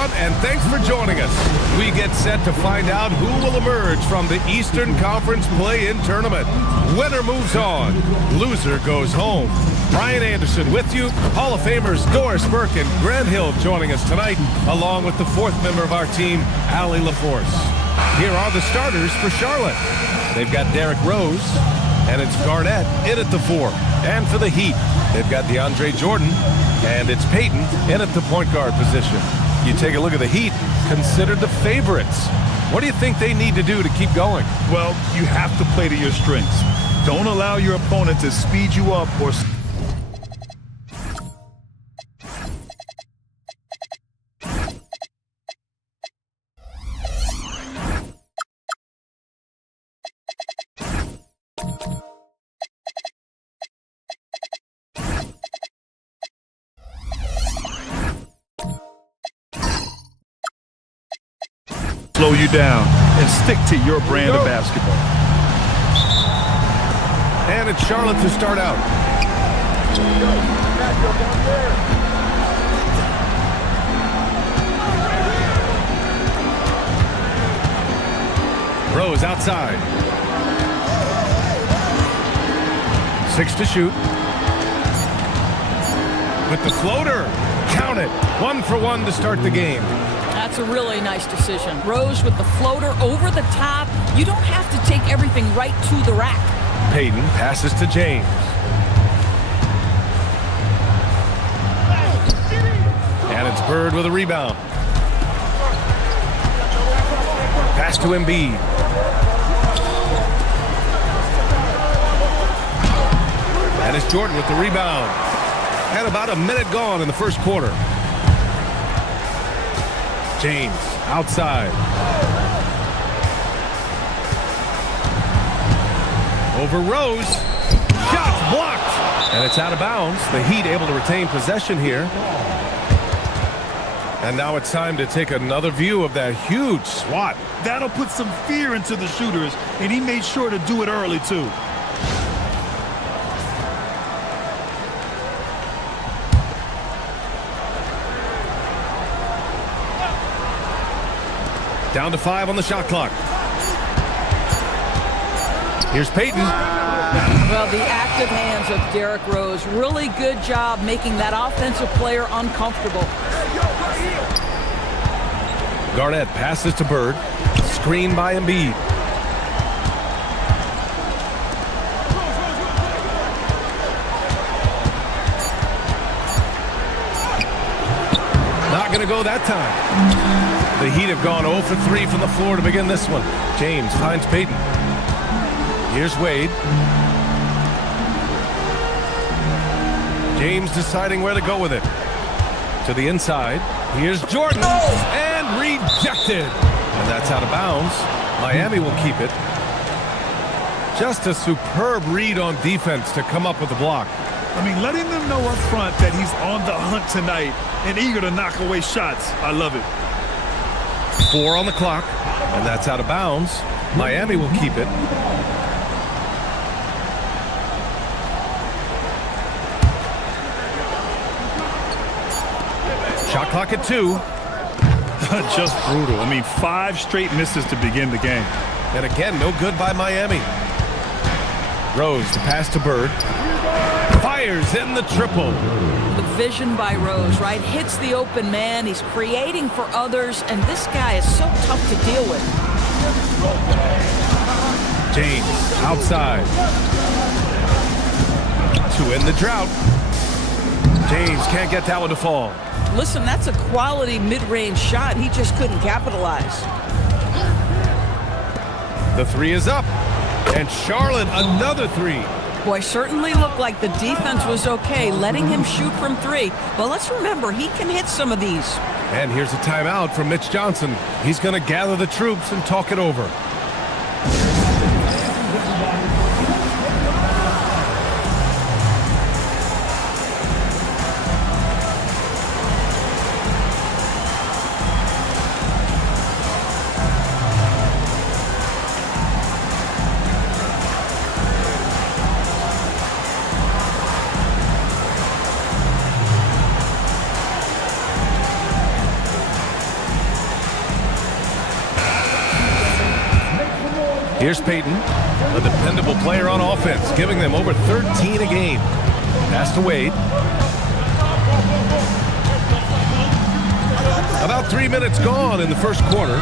everyone, and thanks for joining us. We get set to find out who will emerge from the Eastern Conference Play-In Tournament. Winner moves on. Loser goes home. Brian Anderson with you. Hall of Famers Doris Burke and Grant Hill joining us tonight, along with the fourth member of our team, Allie LaForce. Here are the starters for Charlotte. They've got Derrick Rose, and it's Garnett in at the 4. And for the Heat, they've got DeAndre Jordan, and it's Peyton in at the point guard position. You take a look at the Heat, considered the favorites. What do you think they need to do to keep going? Well, you have to play to your strengths. Don't allow your opponent to speed you up or slow you down and stick to your brand of basketball. And it's Charlotte to start out. Rose outside. 6 to shoot. With the floater. Count it. 1 for 1 to start the game. That's a really nice decision. Rose with the floater over the top. You don't have to take everything right to the rack. Peyton passes to James. And it's Bird with a rebound. Pass to Embiid. And it's Jordan with the rebound. And about a minute gone in the first quarter. James outside. Over Rose. Shots blocked. And it's out of bounds. The Heat able to retain possession here. And now it's time to take another view of that huge swat. That'll put some fear into the shooters, and he made sure to do it early, too. Down to 5 on the shot clock. Here's Peyton. Well, the active hands of Derrick Rose. Really good job making that offensive player uncomfortable. Garnett passes to Bird. Screen by Embiid. Not going to go that time. The Heat have gone 0 for 3 from the floor to begin this one. James finds Peyton. Here's Wade. James deciding where to go with it. To the inside. Here's Jordan. And rejected. And that's out of bounds. Miami will keep it. Just a superb read on defense to come up with the block. I mean, letting them know up front that he's on the hunt tonight and eager to knock away shots. I love it. 4 on the clock, and that's out of bounds. Miami will keep it. Shot clock at 2. Just brutal. I mean, 5 straight misses to begin the game. And again, no good by Miami. Rose, the pass to Bird. Fires in the triple. The vision by Rose, right? Hits the open man. He's creating for others, and this guy is so tough to deal with. James outside. To end the drought. James can't get that one to fall. Listen, that's a quality mid-range shot. He just couldn't capitalize. The 3 is up. And Charlotte, another 3. Boy, certainly looked like the defense was okay, letting him shoot from 3. But let's remember, he can hit some of these. And here's a timeout from Mitch Johnson. He's going to gather the troops and talk it over. Here's Peyton, a dependable player on offense, giving them over 13 a game. Pass to Wade. About 3 minutes gone in the first quarter.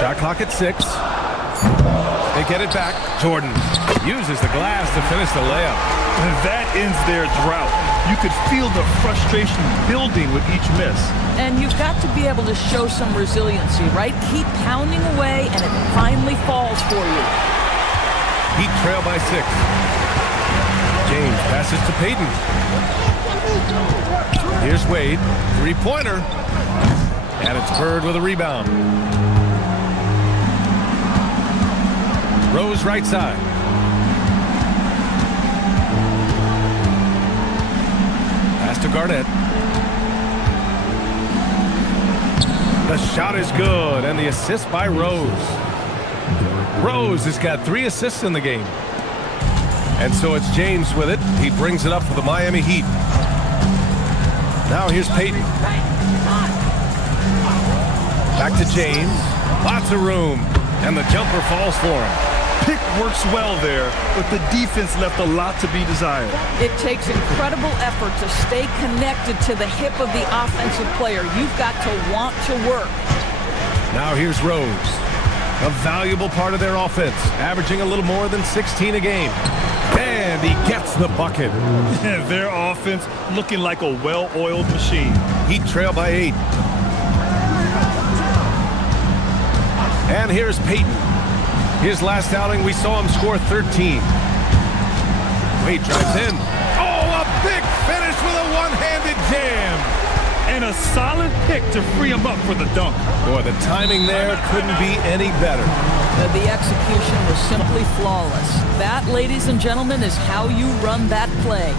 Shot clock at 6. They get it back. Jordan uses the glass to finish the layup. And that ends their drought. You could feel the frustration building with each miss. And you've got to be able to show some resiliency, right? Keep pounding away, and it finally falls for you. Heat trail by 6. James passes to Peyton. Here's Wade. Three-pointer. And it's Bird with a rebound. Rose right side. Pass to Garnett. The shot is good, and the assist by Rose. Rose has got 3 assists in the game. And so it's James with it. He brings it up for the Miami Heat. Now here's Peyton. Back to James. Lots of room. And the jumper falls for him. Pick works well there, but the defense left a lot to be desired. It takes incredible effort to stay connected to the hip of the offensive player. You've got to want to work. Now here's Rose. A valuable part of their offense, averaging a little more than 16 a game. And he gets the bucket. Their offense looking like a well-oiled machine. Heat trail by 8. And here's Peyton. His last outing, we saw him score 13. Wade drives in. Oh, a big finish with a one-handed jam. And a solid pick to free him up for the dunk. Boy, the timing there couldn't be any better. The execution was simply flawless. That, ladies and gentlemen, is how you run that play.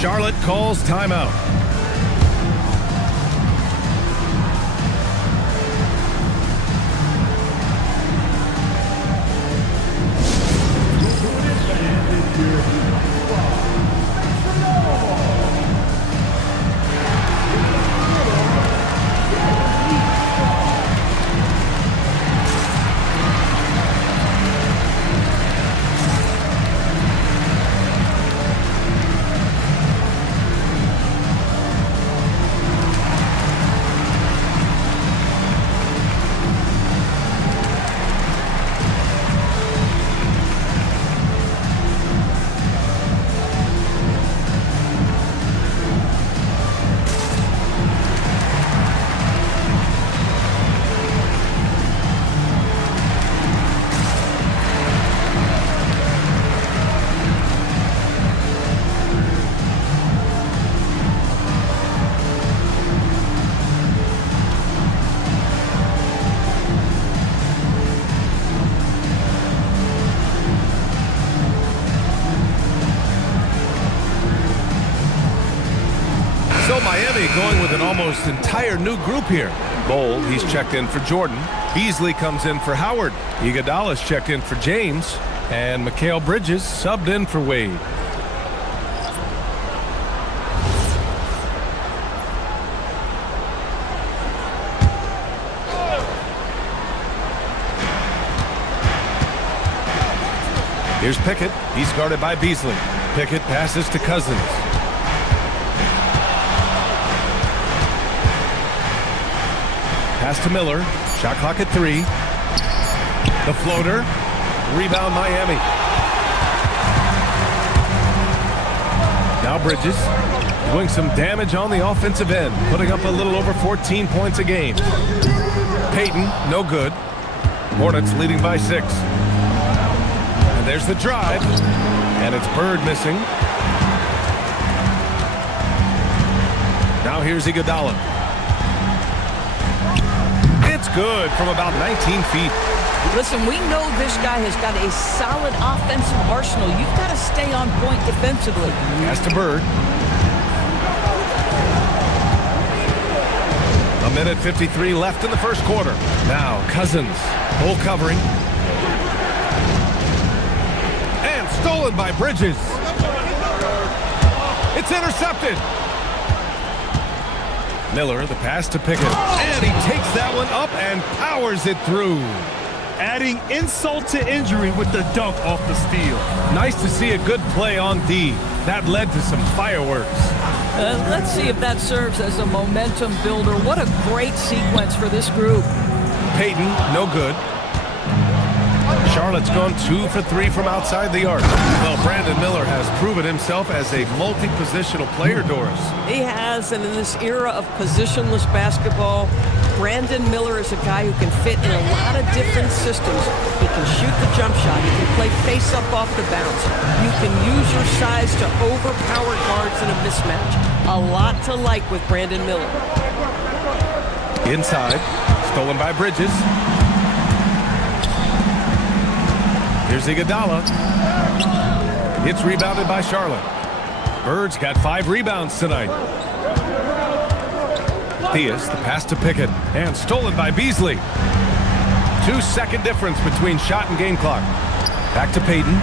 Charlotte calls timeout. So Miami going with an almost entire new group here. Bowl, he's checked in for Jordan. Beasley comes in for Howard. Iguodala's checked in for James. And Mikal Bridges subbed in for Wade. Here's Pickett. He's guarded by Beasley. Pickett passes to Cousins. Pass to Miller. Shot clock at 3. The floater. Rebound Miami. Now Bridges doing some damage on the offensive end, putting up a little over 14 points a game. Peyton, no good. Hornets leading by 6. And there's the drive. And it's Bird missing. Now here's Iguodala. It's good from about 19 feet. Listen, we know this guy has got a solid offensive arsenal. You've got to stay on point defensively. Pass to Bird. A minute 53 left in the first quarter. Now Cousins, full covering. And stolen by Bridges. It's intercepted. Miller, the pass to Pickett. And he takes that one up and powers it through. Adding insult to injury with the dunk off the steal. Nice to see a good play on D. That led to some fireworks. Let's see if that serves as a momentum builder. What a great sequence for this group. Peyton, no good. Charlotte's gone 2 for 3 from outside the arc. Well, Brandon Miller has proven himself as a multi-positional player, Doris. He has, and in this era of positionless basketball, Brandon Miller is a guy who can fit in a lot of different systems. He can shoot the jump shot. He can play face-up off the bounce. You can use your size to overpower guards in a mismatch. A lot to like with Brandon Miller. Inside, stolen by Bridges. Here's Iguodala. It's rebounded by Charlotte. Bird's got 5 rebounds tonight. Theus, the pass to Pickett, and stolen by Beasley. 2-second difference between shot and game clock. Back to Peyton.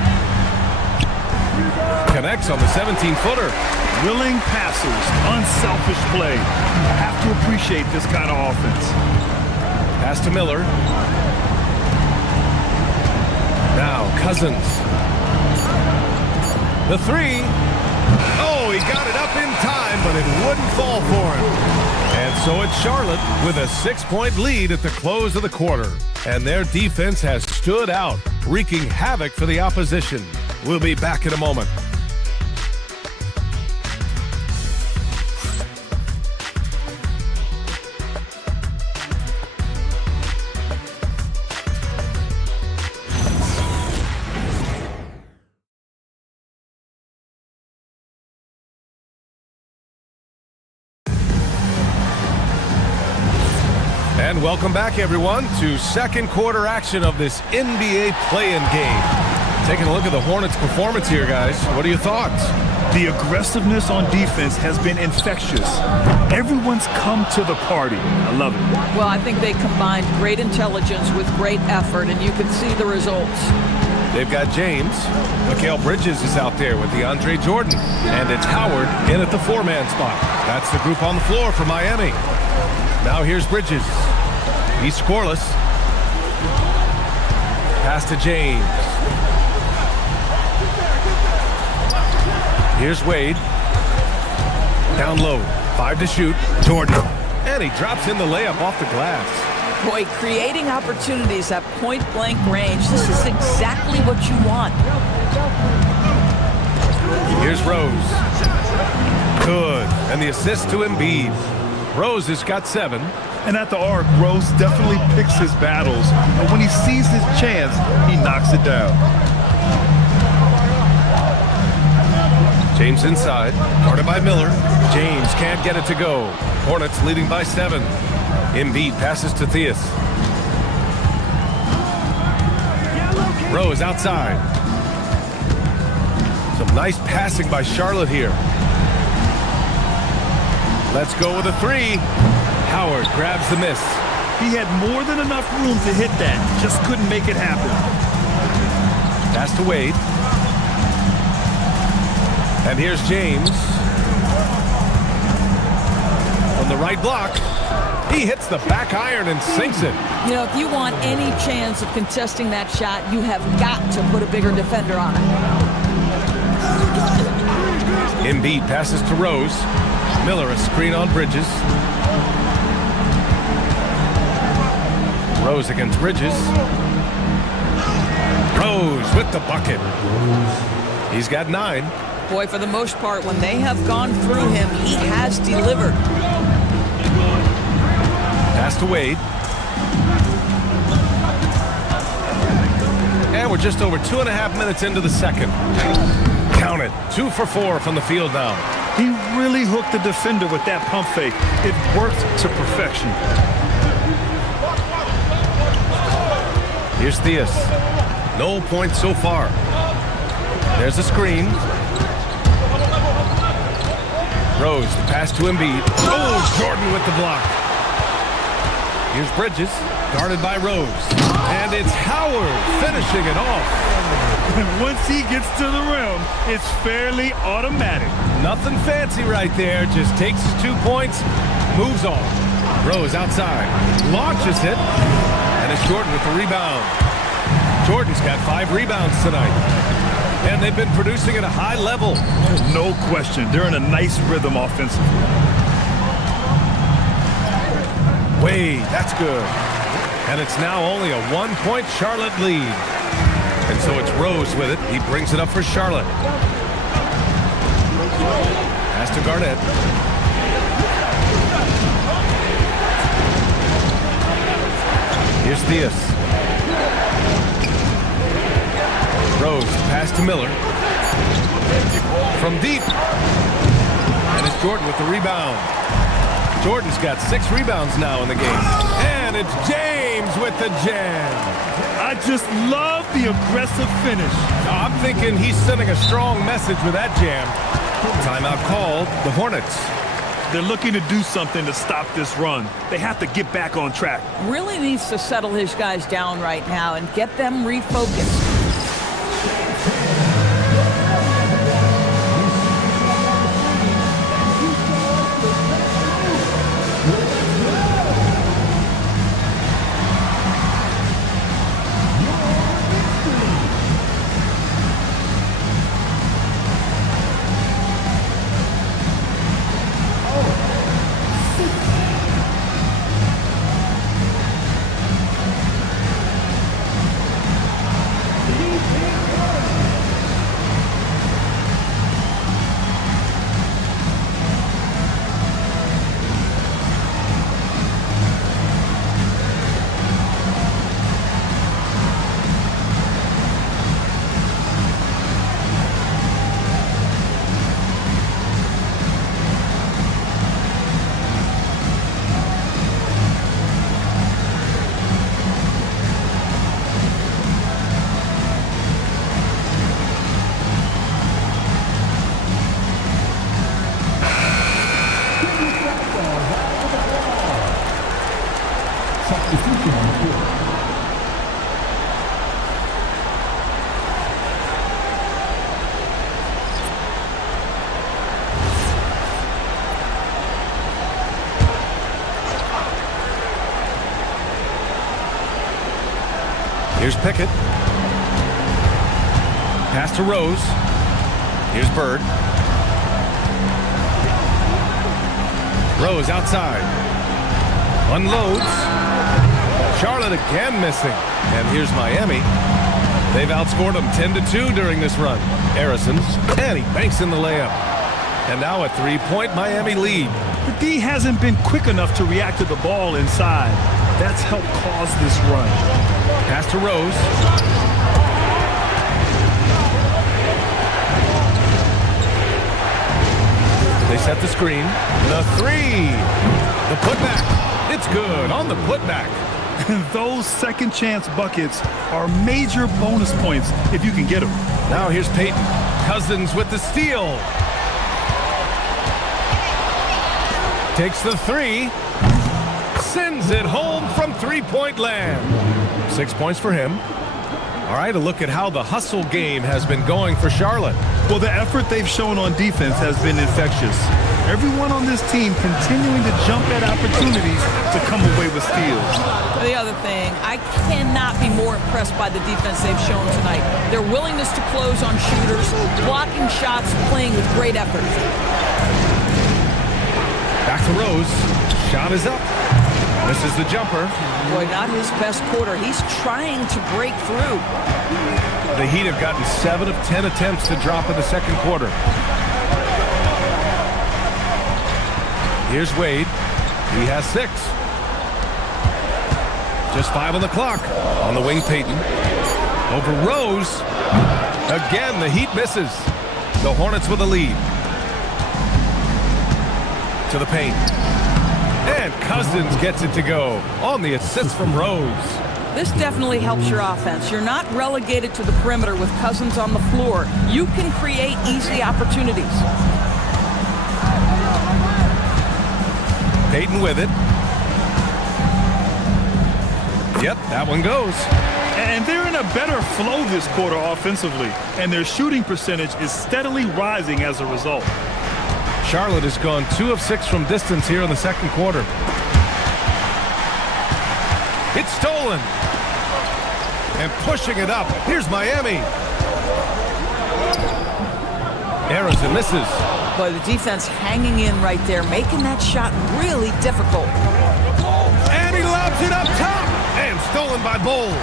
Connects on the 17-footer. Willing passers, unselfish play. You have to appreciate this kind of offense. Pass to Miller. Now Cousins. The 3. Oh, he got it up in time, but it wouldn't fall for him. And so it's Charlotte with a 6-point lead at the close of the quarter. And their defense has stood out, wreaking havoc for the opposition. We'll be back in a moment. And welcome back, everyone, to second quarter action of this NBA play-in game. Taking a look at the Hornets' performance here, guys. What are your thoughts? The aggressiveness on defense has been infectious. Everyone's come to the party. I love it. Well, I think they combined great intelligence with great effort, and you can see the results. They've got James. Mikal Bridges is out there with DeAndre Jordan. And it's Howard in at the 4-man spot. That's the group on the floor for Miami. Now here's Bridges. He's scoreless. Pass to James. Here's Wade. Down low. 5 to shoot. Jordan. And he drops in the layup off the glass. Boy, creating opportunities at point-blank range. This is exactly what you want. Here's Rose. Good. And the assist to Embiid. Rose has got 7. And at the arc, Rose definitely picks his battles. But when he sees his chance, he knocks it down. James inside. Guarded by Miller. James can't get it to go. Hornets leading by 7. Embiid passes to Theus. Rose outside. Some nice passing by Charlotte here. Let's go with a 3. Howard grabs the miss. He had more than enough room to hit that. Just couldn't make it happen. Pass to Wade. And here's James. From the right block. He hits the back iron and sinks it. You know, if you want any chance of contesting that shot, you have got to put a bigger defender on it. Embiid passes to Rose. Miller a screen on Bridges. Rose against Bridges. Rose with the bucket. He's got 9. Boy, for the most part, when they have gone through him, he has delivered. Pass to Wade. And we're just over 2.5 minutes into the second. Count it. 2 for 4 from the field now. He really hooked the defender with that pump fake. It worked to perfection. Here's Theus. No points so far. There's a screen. Rose, the pass to Embiid. Oh, Jordan with the block. Here's Bridges, guarded by Rose. And it's Howard finishing it off. Once he gets to the rim, it's fairly automatic. Nothing fancy right there. Just takes his 2 points, moves on. Rose outside, launches it, and it's Jordan with the rebound. Jordan's got 5 rebounds tonight. And they've been producing at a high level. No question. They're in a nice rhythm offensively. Wade, that's good. And it's now only a 1-point Charlotte lead. And so it's Rose with it. He brings it up for Charlotte. Pass to Garnett. Here's Diaz. Rose, pass to Miller. From deep. And it's Jordan with the rebound. Jordan's got 6 rebounds now in the game. And it's James with the jam. I just love the aggressive finish. I'm thinking he's sending a strong message with that jam. Timeout called, the Hornets. They're looking to do something to stop this run. They have to get back on track. Really needs to settle his guys down right now and get them refocused. Here's Pickett. Pass to Rose. Here's Bird. Rose outside. Unloads. Charlotte again missing. And here's Miami. They've outscored them 10-2 during this run. Harrison, and he banks in the layup. And now a 3-point Miami lead. The D hasn't been quick enough to react to the ball inside. That's helped cause this run. Pass to Rose. They set the screen. The 3. The putback. It's good on the putback. Those second chance buckets are major bonus points if you can get them. Now here's Peyton. Cousins with the steal. Takes the 3. Sends it home from 3-point land. 6 points for him. All right, a look at how the hustle game has been going for Charlotte. Well, the effort they've shown on defense has been infectious. Everyone on this team continuing to jump at opportunities to come away with steals. The other thing, I cannot be more impressed by the defense they've shown tonight. Their willingness to close on shooters, blocking shots, playing with great effort. Back to Rose. Shot is up. Misses the jumper. Boy, not his best quarter. He's trying to break through. The Heat have gotten 7 of 10 attempts to drop in the second quarter. Here's Wade. He has 6. Just 5 on the clock. On the wing, Peyton. Over Rose. Again, the Heat misses. The Hornets with a lead. To the paint. And Cousins gets it to go on the assist from Rose. This definitely helps your offense. You're not relegated to the perimeter with Cousins on the floor. You can create easy opportunities. Peyton with it. Yep, that one goes. And they're in a better flow this quarter offensively, and their shooting percentage is steadily rising as a result. Charlotte has gone 2 of 6 from distance here in the second quarter. It's stolen. And pushing it up. Here's Miami. Errors and misses. But the defense hanging in right there, making that shot really difficult. And he lobs it up top. And stolen by Bull.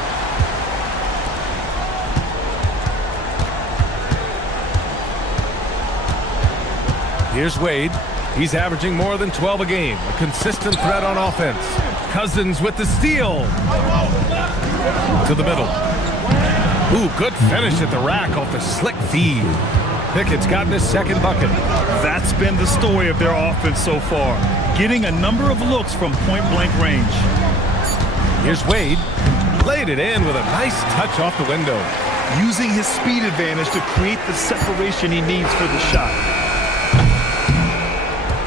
Here's Wade. He's averaging more than 12 a game. A consistent threat on offense. Cousins with the steal. To the middle. Ooh, good finish at the rack off the slick feed. Pickett's gotten his second bucket. That's been the story of their offense so far, getting a number of looks from point-blank range. Here's Wade. Laid it in with a nice touch off the window. Using his speed advantage to create the separation he needs for the shot.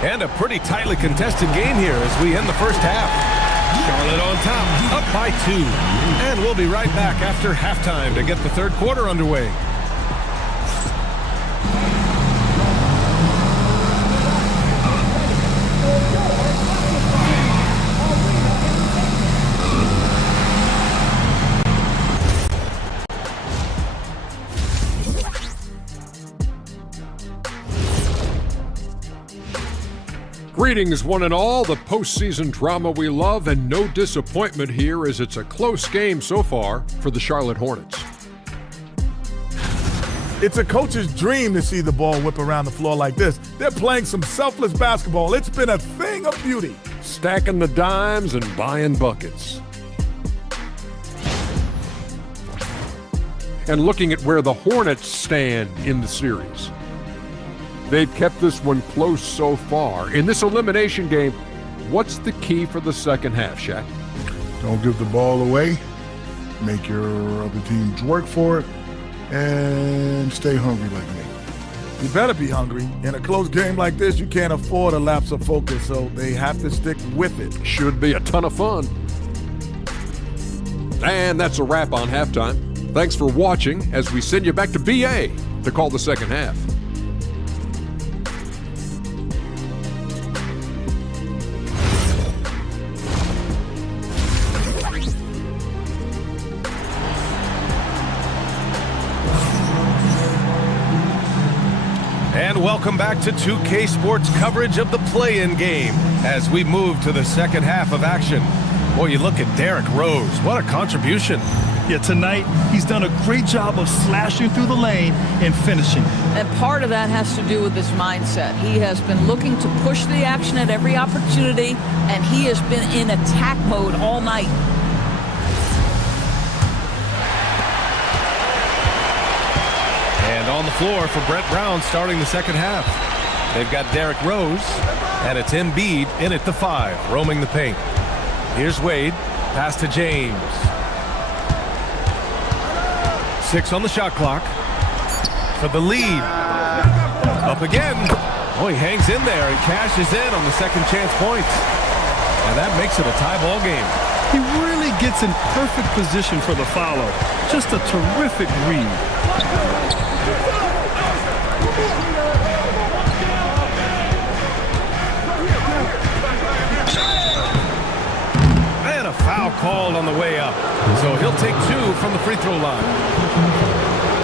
And a pretty tightly contested game here as we end the first half. Charlotte on top, up by 2. And we'll be right back after halftime to get the third quarter underway. Greetings, one and all. The postseason drama we love, and no disappointment here as it's a close game so far for the Charlotte Hornets. It's a coach's dream to see the ball whip around the floor like this. They're playing some selfless basketball. It's been a thing of beauty. Stacking the dimes and buying buckets. And looking at where the Hornets stand in the series. They've kept this one close so far. In this elimination game, what's the key for the second half, Shaq? Don't give the ball away. Make your other teams work for it. And stay hungry like me. You better be hungry. In a close game like this, you can't afford a lapse of focus, so they have to stick with it. Should be a ton of fun. And that's a wrap on halftime. Thanks for watching as we send you back to BA to call the second half. And welcome back to 2K Sports coverage of the play-in game as we move to the second half of action. Boy, you look at Derrick Rose. What a contribution. Yeah, tonight he's done a great job of slashing through the lane and finishing. And part of that has to do with his mindset. He has been looking to push the action at every opportunity, and he has been in attack mode all night. And on the floor for Brett Brown starting the second half. They've got Derrick Rose, and it's Embiid in at the 5, roaming the paint. Here's Wade, pass to James. 6 on the shot clock for the lead. Up again. Oh, he hangs in there and cashes in on the second chance points. And that makes it a tie ball game. He really gets in perfect position for the follow. Just a terrific read. And a foul called on the way up. So he'll take 2 from the free throw line.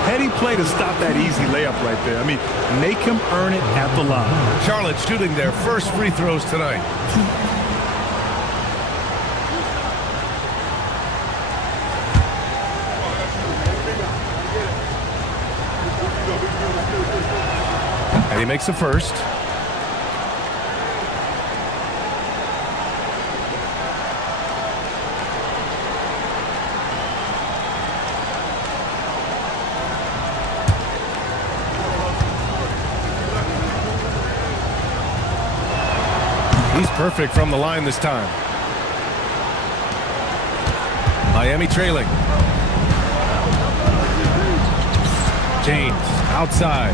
Heady play to stop that easy layup right there. I mean, make him earn it at the line. Charlotte shooting their first free throws tonight. And he makes the first. He's perfect from the line this time. Miami trailing. James outside.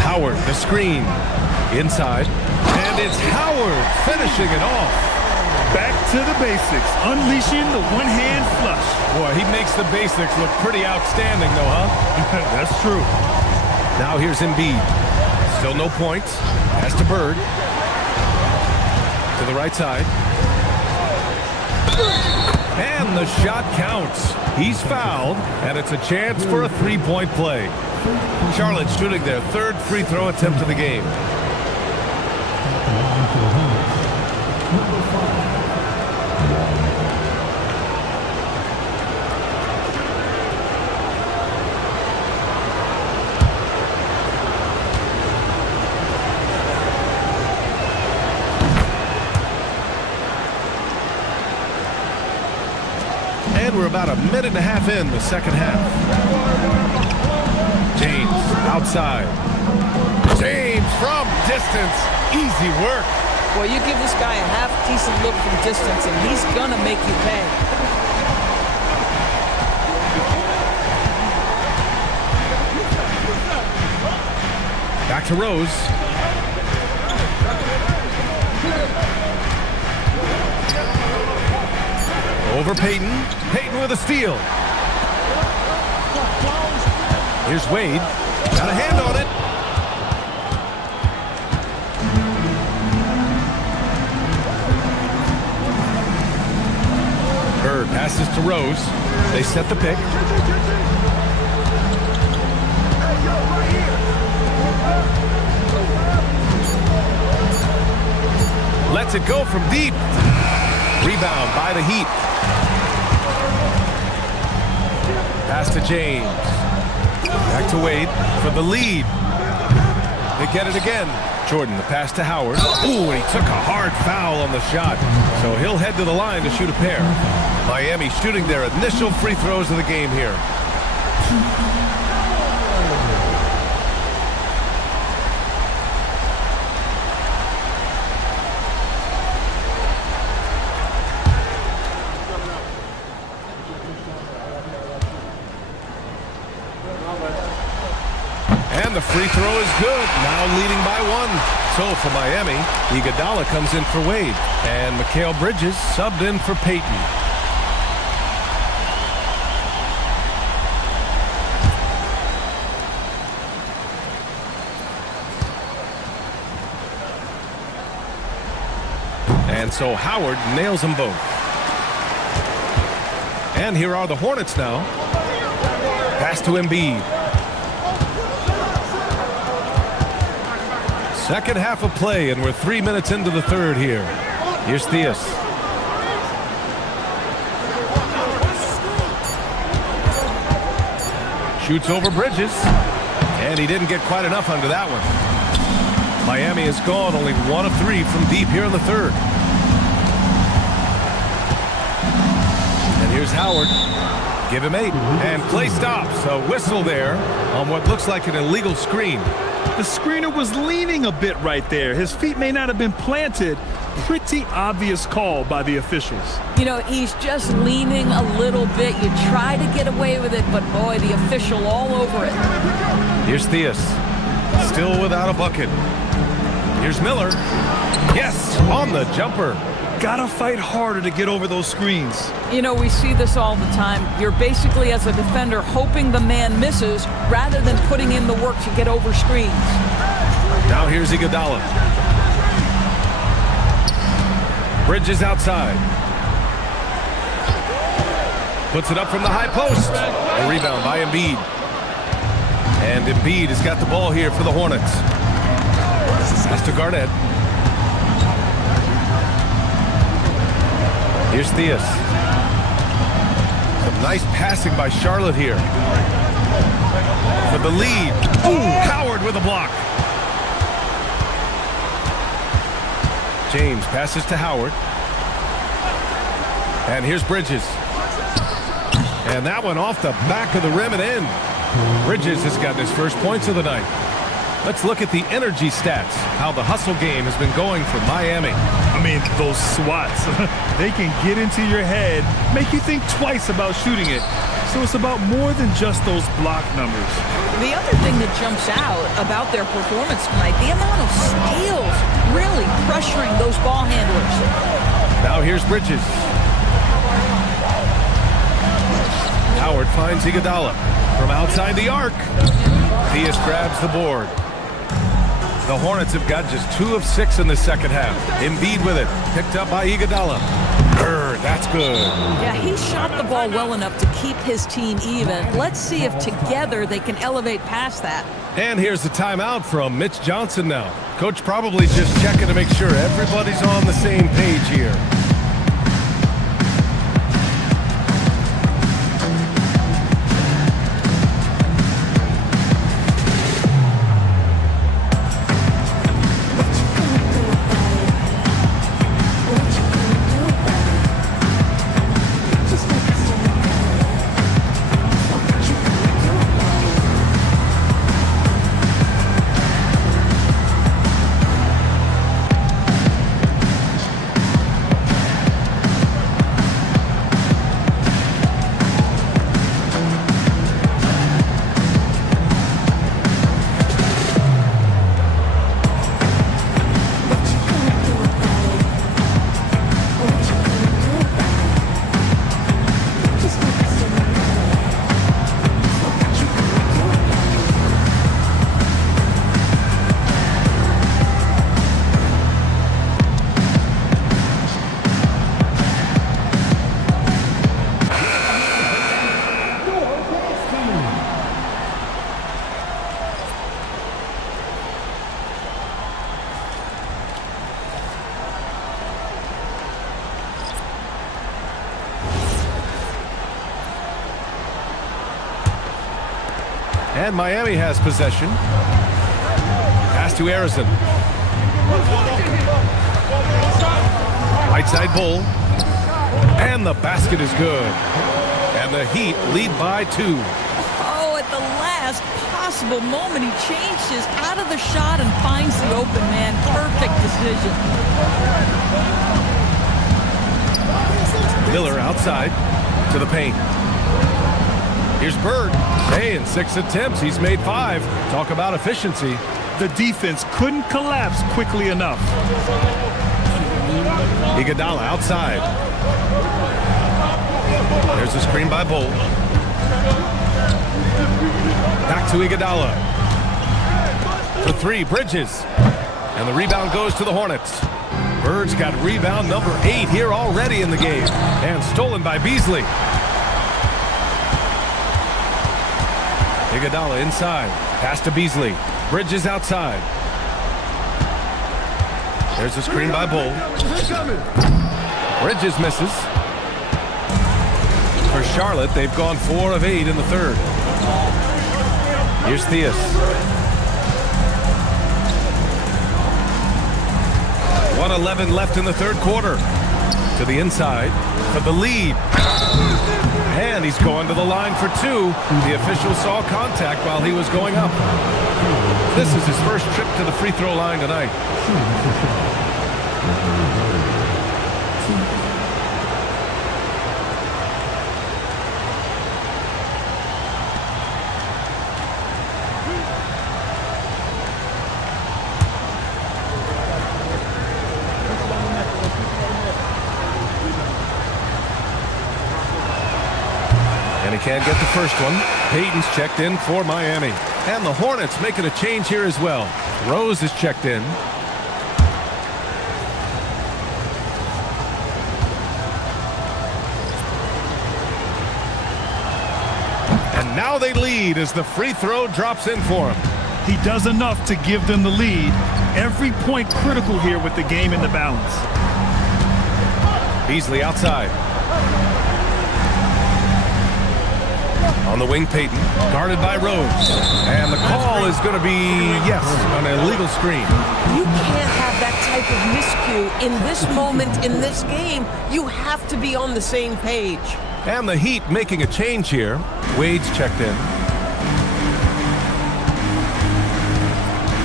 Howard, the screen. Inside. And it's Howard finishing it off. Back to the basics, unleashing the one-hand flush. Boy, he makes the basics look pretty outstanding, though, huh? That's true. Now here's Embiid. Still no points. Pass to Bird. To the right side. And the shot counts. He's fouled, and it's a chance for a three-point play. Charlotte shooting their third free throw attempt of the game. And we're about a minute and a half in the second half. James outside. James from distance. Easy work. Well, you give this guy a half-decent look from distance, and he's going to make you pay. Back to Rose. Over Payton. Payton with a steal. Here's Wade. Got a hand on it. Bird passes to Rose. They set the pick. Lets it go from deep. Rebound by the Heat. Pass to James. Back to Wade for the lead. They get it again. Jordan, the pass to Howard. Ooh, and he took a hard foul on the shot. So he'll head to the line to shoot a pair. Miami shooting their initial free throws of the game here. And the free throw is good. Now leading by one. So for Miami, Iguodala comes in for Wade. And Mikal Bridges subbed in for Payton. And so Howard nails them both. And here are the Hornets now. Pass to Embiid. Second half of play, and we're 3 minutes into the third here. Here's Theus. Shoots over Bridges. And he didn't get quite enough under that one. Miami has gone only 1 of 3 from deep here in the third. And here's Howard. Give him 8. And play stops. A whistle there on what looks like an illegal screen. The screener was leaning a bit right there. His feet may not have been planted. Pretty obvious call by the officials. You know, he's just leaning a little bit. You try to get away with it, but boy, the official all over it. Here's Theus. Still without a bucket. Here's Miller. Yes, on the jumper. Gotta fight harder to get over those screens. You know, we see this all the time. You're basically, as a defender, hoping the man misses rather than putting in the work to get over screens. Now here's Iguodala. Bridges outside. Puts it up from the high post. A rebound by Embiid. And Embiid has got the ball here for the Hornets. Pass to Garnett. Here's Theus. Some nice passing by Charlotte here. For the lead. Ooh, Howard with a block. James passes to Howard. And here's Bridges. And that one off the back of the rim and in. Bridges has gotten his first points of the night. Let's look at the energy stats, how the hustle game has been going for Miami. I mean, those swats, they can get into your head, make you think twice about shooting it. So it's about more than just those block numbers. The other thing that jumps out about their performance tonight, the amount of steals really pressuring those ball handlers. Now here's Bridges. Howard finds Iguodala from outside the arc. Diaz grabs the board. The Hornets have got just 2 of 6 in the second half. Embiid with it. Picked up by Iguodala. That's good. Yeah, he shot the ball well enough to keep his team even. Let's see if together they can elevate past that. And here's the timeout from Mitch Johnson now. Coach probably just checking to make sure everybody's on the same page here. And Miami has possession. Pass to Arizon. Right side Bull. And the basket is good. And the Heat lead by 2. Oh, at the last possible moment, he changed his out of the shot and finds the open man. Perfect decision. Miller outside to the paint. Here's Bird. Hey, in 6 attempts, he's made 5. Talk about efficiency. The defense couldn't collapse quickly enough. Iguodala outside. There's a screen by Bull. Back to Iguodala. For 3, Bridges. And the rebound goes to the Hornets. Bird's got rebound number 8 here already in the game. And stolen by Beasley. Iguodala inside. Pass to Beasley. Bridges outside. There's a screen by Bull. Bridges misses. For Charlotte, they've gone 4 of 8 in the third. Here's Theus. .111 left in the third quarter. To the inside for the lead. And he's going to the line for 2. The official saw contact while he was going up. This is his first trip to the free throw line tonight. And he can't get the first one. Payton's checked in for Miami. And the Hornets making a change here as well. Rose is checked in. And now they lead as the free throw drops in for him. He does enough to give them the lead. Every point critical here with the game in the balance. Beasley outside. On the wing, Payton, guarded by Rose. And the call is going to be, yes, an illegal screen. You can't have that type of miscue in this moment in this game. You have to be on the same page. And the Heat making a change here. Wade's checked in.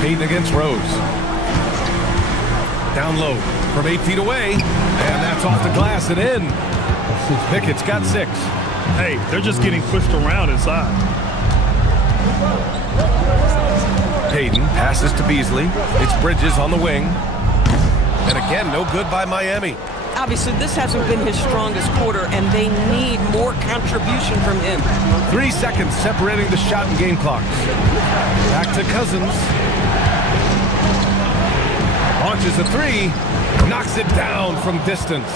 Payton against Rose. Down low from 8 feet away. And that's off the glass and in. Pickett's got 6. Hey, they're just getting pushed around inside. Payton passes to Beasley. It's Bridges on the wing. And again, no good by Miami. Obviously, this hasn't been his strongest quarter, and they need more contribution from him. 3 seconds separating the shot and game clocks. Back to Cousins. Launches a three. Knocks it down from distance.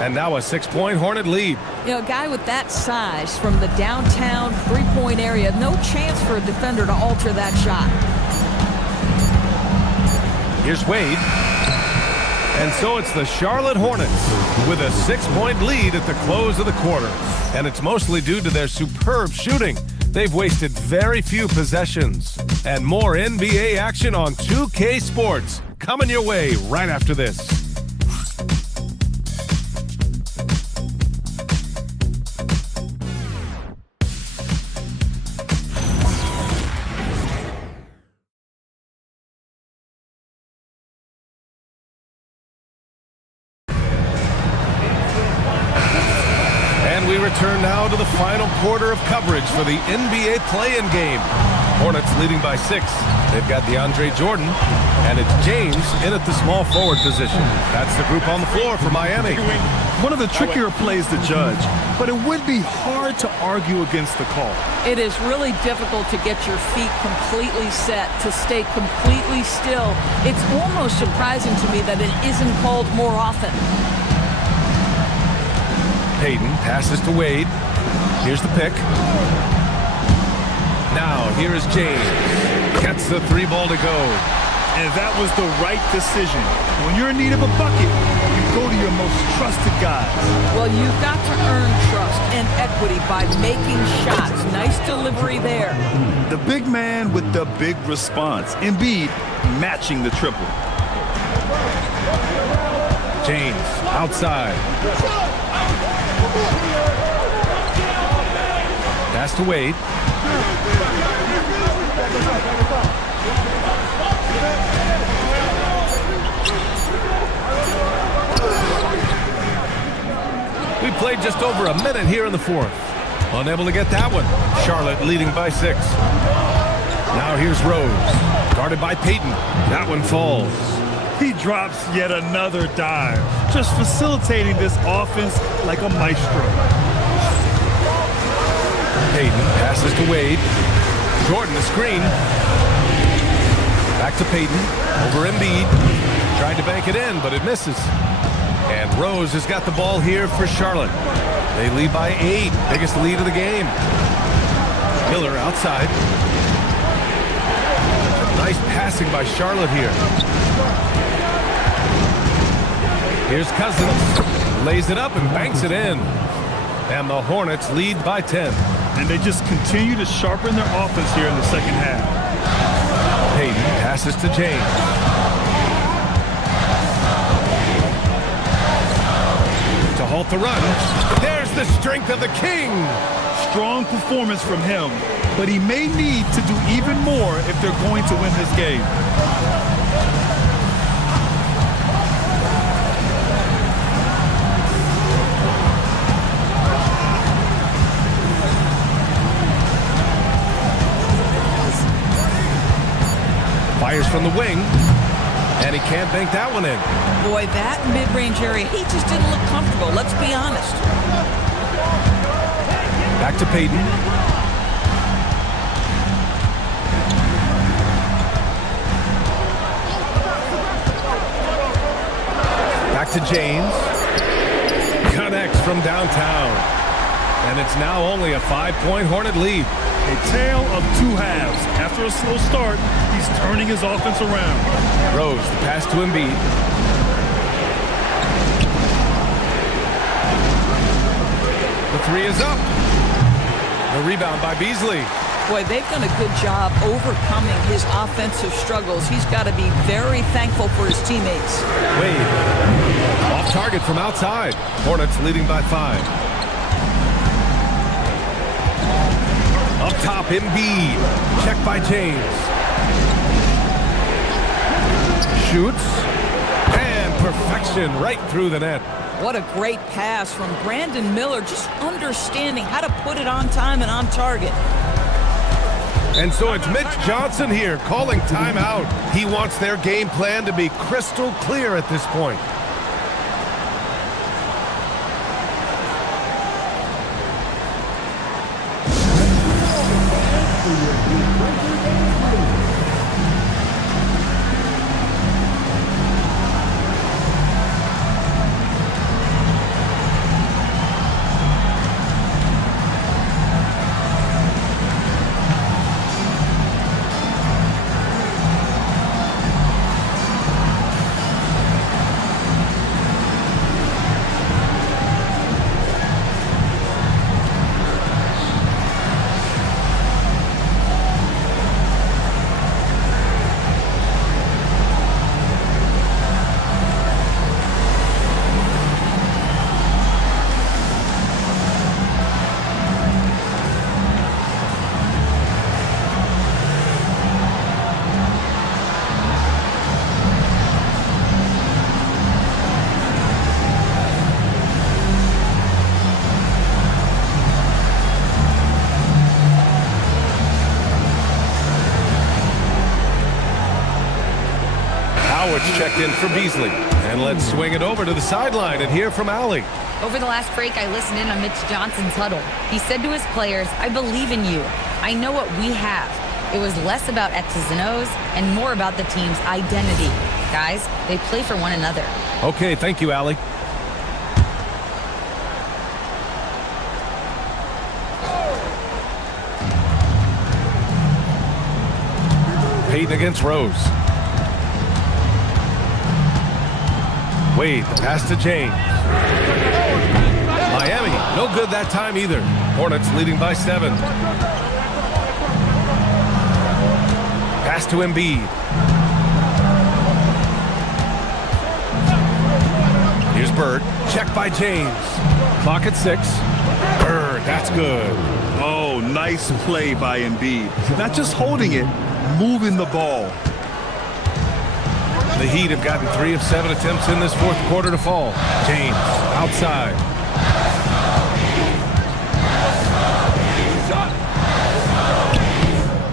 And now a 6-point Hornet lead. You know, a guy with that size from the downtown three-point area, no chance for a defender to alter that shot. Here's Wade. And so it's the Charlotte Hornets with a 6-point lead at the close of the quarter. And it's mostly due to their superb shooting. They've wasted very few possessions. And more NBA action on 2K Sports coming your way right after this. We return now to the final quarter of coverage for the NBA play-in game. Hornets leading by 6. They've got DeAndre Jordan, and it's James in at the small forward position. That's the group on the floor for Miami. One of the trickier plays to judge, but it would be hard to argue against the call. It is really difficult to get your feet completely set, to stay completely still. It's almost surprising to me that it isn't called more often. Payton passes to Wade. Here's the pick. Now, here is James. Gets the 3 ball to go. And that was the right decision. When you're in need of a bucket, you go to your most trusted guys. Well, you've got to earn trust and equity by making shots. Nice delivery there. The big man with the big response. Embiid matching the triple. James outside. Pass to Wade. We played just over a minute here in the fourth. Unable to get that one. Charlotte leading by 6. Now here's Rose. Guarded by Payton. That one falls. He drops yet another dive, just facilitating this offense like a maestro. Payton passes to Wade. Jordan the screen. Back to Payton. Over Embiid. Tried to bank it in, but it misses. And Rose has got the ball here for Charlotte. They lead by 8. Biggest lead of the game. Miller outside. Nice passing by Charlotte here. Here's Cousins. Lays it up and banks it in. And the Hornets lead by 10. And they just continue to sharpen their offense here in the second half. Payton passes to James. To halt the run. There's the strength of the King. Strong performance from him, but he may need to do even more if they're going to win this game. Fires from the wing, and he can't bank that one in. Boy, that mid-range area, he just didn't look comfortable. Let's be honest. Back to Payton. Back to James. Connects from downtown. And it's now only a 5-point Hornet lead. A tale of 2 halves. After a slow start, he's turning his offense around. Rose, the pass to Embiid. The 3 is up. The rebound by Beasley. Boy, they've done a good job overcoming his offensive struggles. He's got to be very thankful for his teammates. Wade. Off target from outside. Hornets leading by 5. Up top, Embiid. Check by James. Shoots. And perfection right through the net. What a great pass from Brandon Miller, just understanding how to put it on time and on target. And so it's Mitch Johnson here calling timeout. He wants their game plan to be crystal clear at this point. Howard's checked in for Beasley. And let's swing it over to the sideline and hear from Allie. Over the last break, I listened in on Mitch Johnson's huddle. He said to his players, "I believe in you. I know what we have." It was less about X's and O's and more about the team's identity. Guys, they play for one another. Okay, thank you, Allie. Peyton against Rose. Wade, pass to James. Miami, no good that time either. Hornets leading by 7. Pass to Embiid. Here's Bird. Check by James. Clock at 6. Bird, that's good. Oh, nice play by Embiid. Not just holding it, moving the ball. The Heat have gotten 3 of 7 attempts in this fourth quarter to fall. James, outside.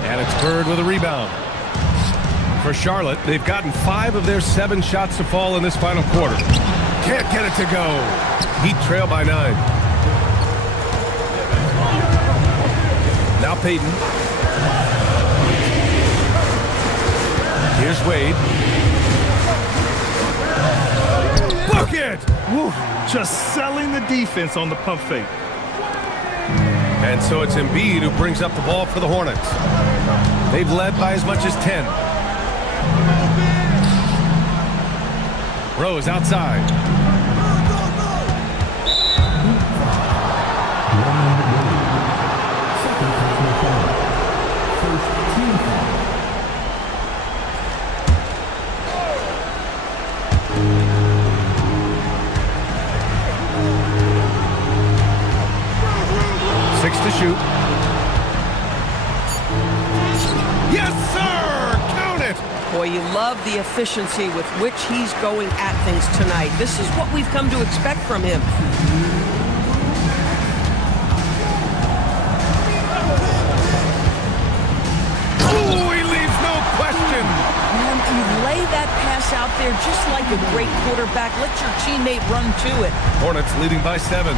And it's Bird with a rebound. For Charlotte, they've gotten 5 of their 7 shots to fall in this final quarter. Can't get it to go. Heat trail by 9. Now Peyton. Here's Wade. Bucket! Woo, just selling the defense on the pump fake. And so it's Embiid who brings up the ball for the Hornets. They've led by as much as 10. Rose outside. To shoot. Yes, sir! Count it! Boy, you love the efficiency with which he's going at things tonight. This is what we've come to expect from him. Oh, he leaves no question! And you lay that pass out there just like a great quarterback. Let your teammate run to it. Hornets leading by 7.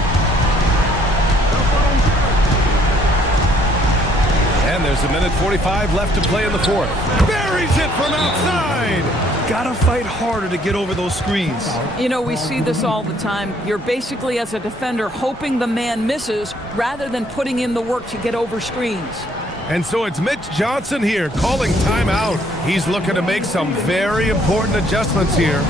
And there's 1:45 left to play in the fourth. Buries it from outside! Gotta fight harder to get over those screens. You know, we see this all the time. You're basically, as a defender, hoping the man misses rather than putting in the work to get over screens. And so it's Mitch Johnson here calling timeout. He's looking to make some very important adjustments here.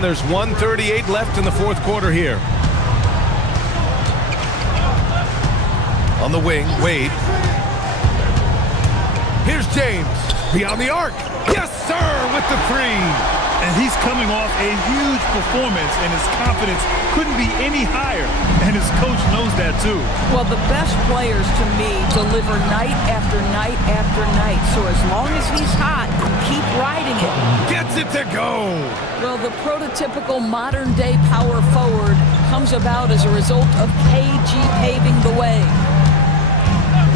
And there's 1:38 left in the fourth quarter here. On the wing, Wade. Here's James. Beyond the arc. Yes, sir, with the three. And he's coming off a huge performance, and his confidence couldn't be any higher. And his coach knows that, too. Well, the best players, to me, deliver night after night after night. So as long as he's hot, keep riding it. Gets it to go. Well, the prototypical modern-day power forward comes about as a result of KG paving the way.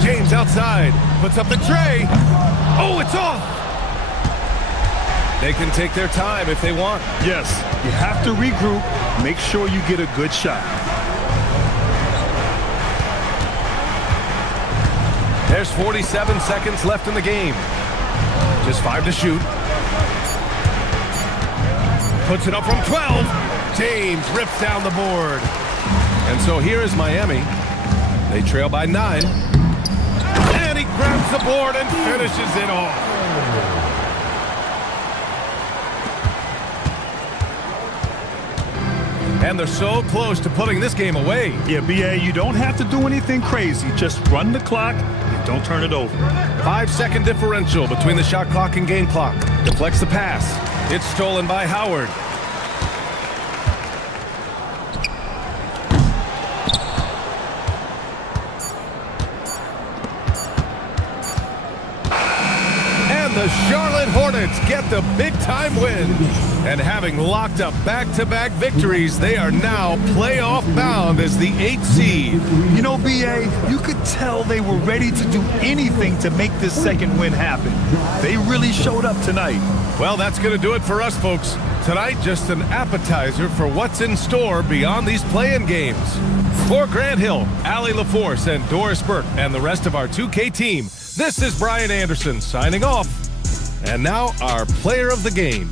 James outside. Puts up the tray. Oh, it's off. They can take their time if they want. Yes, you have to regroup. Make sure you get a good shot. There's 47 seconds left in the game. Just 5 to shoot. Puts it up from 12. James rips down the board. And so here is Miami. They trail by 9. And he grabs the board and finishes it off. And they're so close to putting this game away. Yeah, B.A., you don't have to do anything crazy. Just run the clock and don't turn it over. 5-second differential between the shot clock and game clock. Deflects the pass. It's stolen by Howard. The Charlotte Hornets get the big-time win. And having locked up back-to-back victories, they are now playoff-bound as the 8th seed. You know, B.A., you could tell they were ready to do anything to make this second win happen. They really showed up tonight. Well, that's going to do it for us, folks. Tonight, just an appetizer for what's in store beyond these play-in games. For Grant Hill, Allie LaForce, and Doris Burke, and the rest of our 2K team, this is Brian Anderson signing off. And now our player of the game.